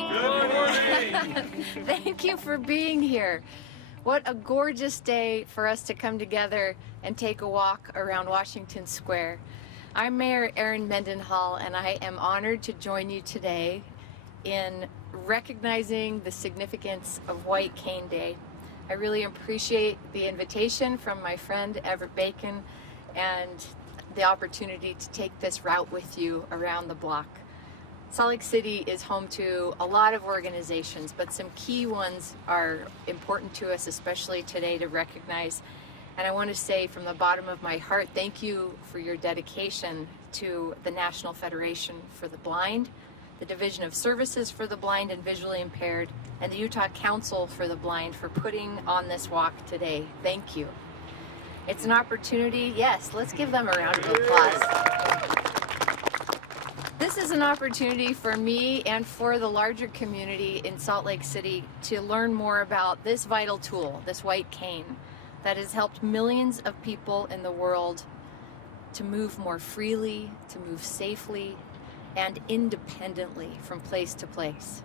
morning. Good morning. Thank you for being here. What a gorgeous day for us to come together and take a walk around Washington Square. I'm Mayor Erin Mendenhall, and I am honored to join you today in recognizing the significance of White Cane Day. I really appreciate the invitation from my friend Everett Bacon and the opportunity to take this route with you around the block. Salt Lake City is home to a lot of organizations, but some key ones are important to us, especially today, to recognize. And I want to say from the bottom of my heart, thank you for your dedication to the National Federation for the Blind, the Division of Services for the Blind and Visually Impaired, and the Utah Council for the Blind for putting on this walk today. Thank you. It's an opportunity. Yes, let's give them a round of applause. This is an opportunity for me and for the larger community in Salt Lake City to learn more about this vital tool, this white cane, that has helped millions of people in the world to move more freely, to move safely, and independently from place to place.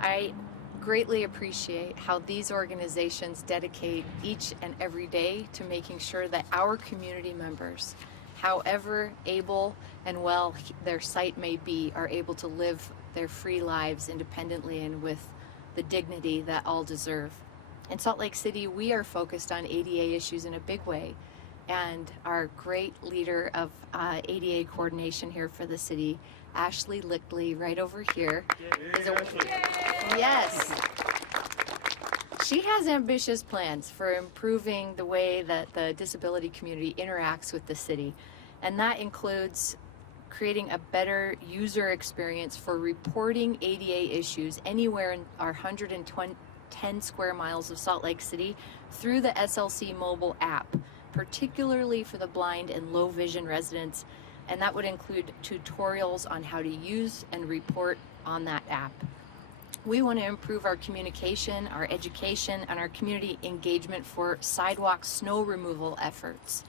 I greatly appreciate how these organizations dedicate each and every day to making sure that our community members, however able and well their sight may be, are able to live their free lives independently and with the dignity that all deserve. In Salt Lake City, we are focused on ADA issues in a big way, and our great leader of ADA coordination here for the city, Ashley Lickley, right over here, is a yes. She has ambitious plans for improving the way that the disability community interacts with the city, and that includes creating a better user experience for reporting ADA issues anywhere in our 110 square miles of Salt Lake City through the SLC mobile app, particularly for the blind and low vision residents, and that would include tutorials on how to use and report on that app. We want to improve our communication, our education, and our community engagement for sidewalk snow removal efforts.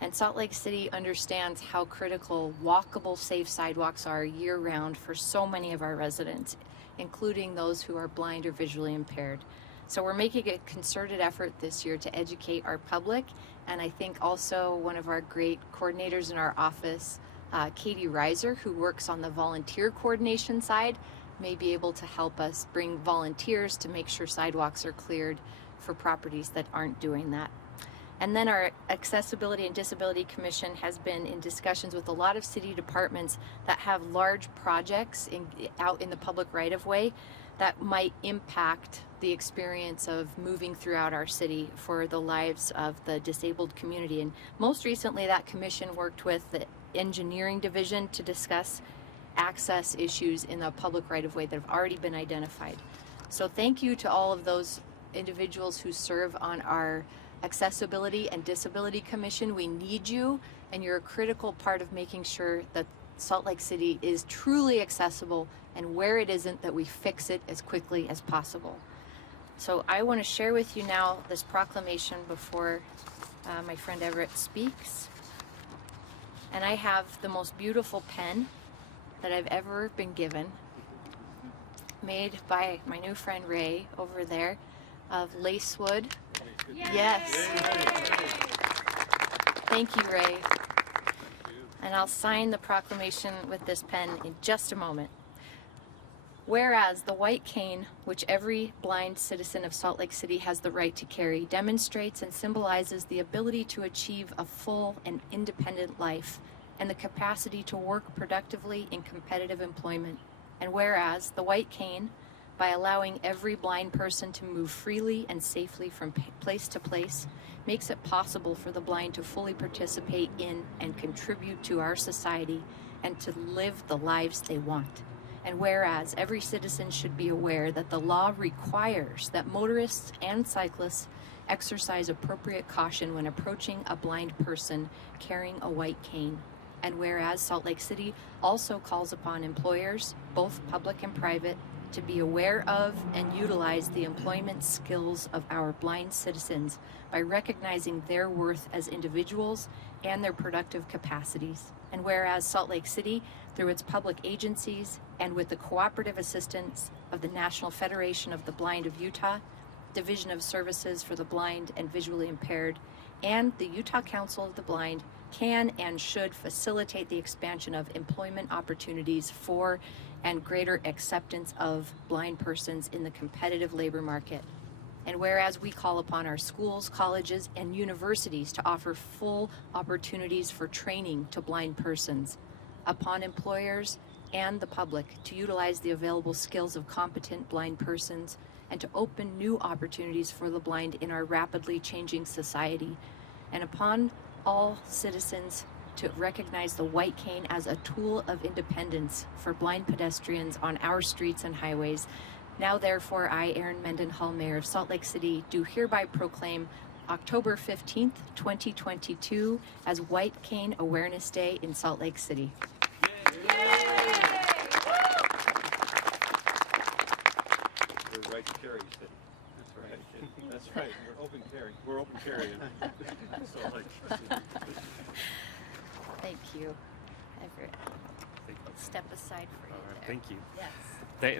And Salt Lake City understands how critical walkable, safe sidewalks are year-round for so many of our residents, including those who are blind or visually impaired. So we're making a concerted effort this year to educate our public, and I think also one of our great coordinators in our office, Katie Reiser, who works on the volunteer coordination side, may be able to help us bring volunteers to make sure sidewalks are cleared for properties that aren't doing that. And then our Accessibility and Disability Commission has been in discussions with a lot of city departments that have large projects out in the public right-of-way that might impact the experience of moving throughout our city for the lives of the disabled community. And most recently, that commission worked with the engineering division to discuss access issues in the public right-of-way that have already been identified. So thank you to all of those individuals who serve on our Accessibility and Disability Commission. We need you, and you're a critical part of making sure that Salt Lake City is truly accessible, and where it isn't, that we fix it as quickly as possible. So I want to share with you now this proclamation before my friend Everett speaks. And I have the most beautiful pen that I've ever been given, made by my new friend Ray over there, of lacewood. Yes. Thank you, Ray. And I'll sign the proclamation with this pen in just a moment. Whereas the white cane, which every blind citizen of Salt Lake City has the right to carry, demonstrates and symbolizes the ability to achieve a full and independent life and the capacity to work productively in competitive employment. And whereas the white cane, by allowing every blind person to move freely and safely from place to place, makes it possible for the blind to fully participate in and contribute to our society and to live the lives they want. And whereas every citizen should be aware that the law requires that motorists and cyclists exercise appropriate caution when approaching a blind person carrying a white cane. And whereas Salt Lake City also calls upon employers, both public and private, to be aware of and utilize the employment skills of our blind citizens by recognizing their worth as individuals and their productive capacities. And whereas Salt Lake City, through its public agencies and with the cooperative assistance of the National Federation of the Blind of Utah, Division of Services for the Blind and Visually Impaired, and the Utah Council of the Blind, can and should facilitate the expansion of employment opportunities for and greater acceptance of blind persons in the competitive labor market. And whereas we call upon our schools, colleges, and universities to offer full opportunities for training to blind persons, upon employers and the public to utilize the available skills of competent blind persons and to open new opportunities for the blind in our rapidly changing society, and upon all citizens to recognize the white cane as a tool of independence for blind pedestrians on our streets and highways. Now therefore, I, Erin Mendenhall, Mayor of Salt Lake City, do hereby proclaim October 15th, 2022 as White Cane Awareness Day in Salt Lake City. We're right to carry, you said. That's right. That's right. We're open carry. We're open carry. Salt Lake. Thank you. Everett, step aside for you there. Thank you. Yes.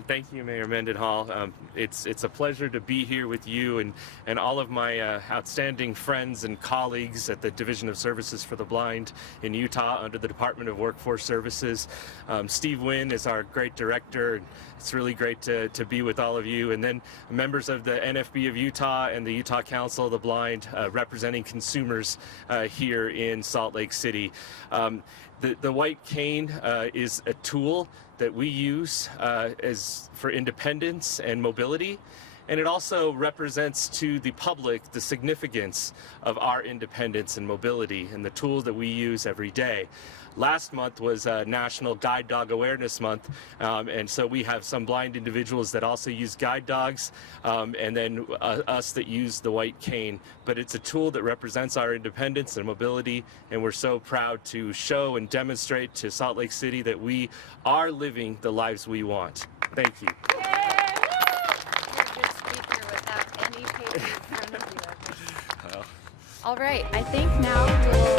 Thank you, Mayor Mendenhall. It's a pleasure to be here with you and all of my outstanding friends and colleagues at the Division of Services for the Blind in Utah under the Department of Workforce Services. Steve Wynn is our great director. It's really great to be with all of you. And then members of the NFB of Utah and the Utah Council of the Blind representing consumers here in Salt Lake City. The white cane is a tool that we use as for independence and mobility, and it also represents to the public the significance of our independence and mobility and the tools that we use every day. Last month was National Guide Dog Awareness Month, and so we have some blind individuals that also use guide dogs, and then us that use the white cane. But it's a tool that represents our independence and mobility, and we're so proud to show and demonstrate to Salt Lake City that we are living the lives we want. Thank you. You're a good speaker without any paper in front of you. All right, I think now we'll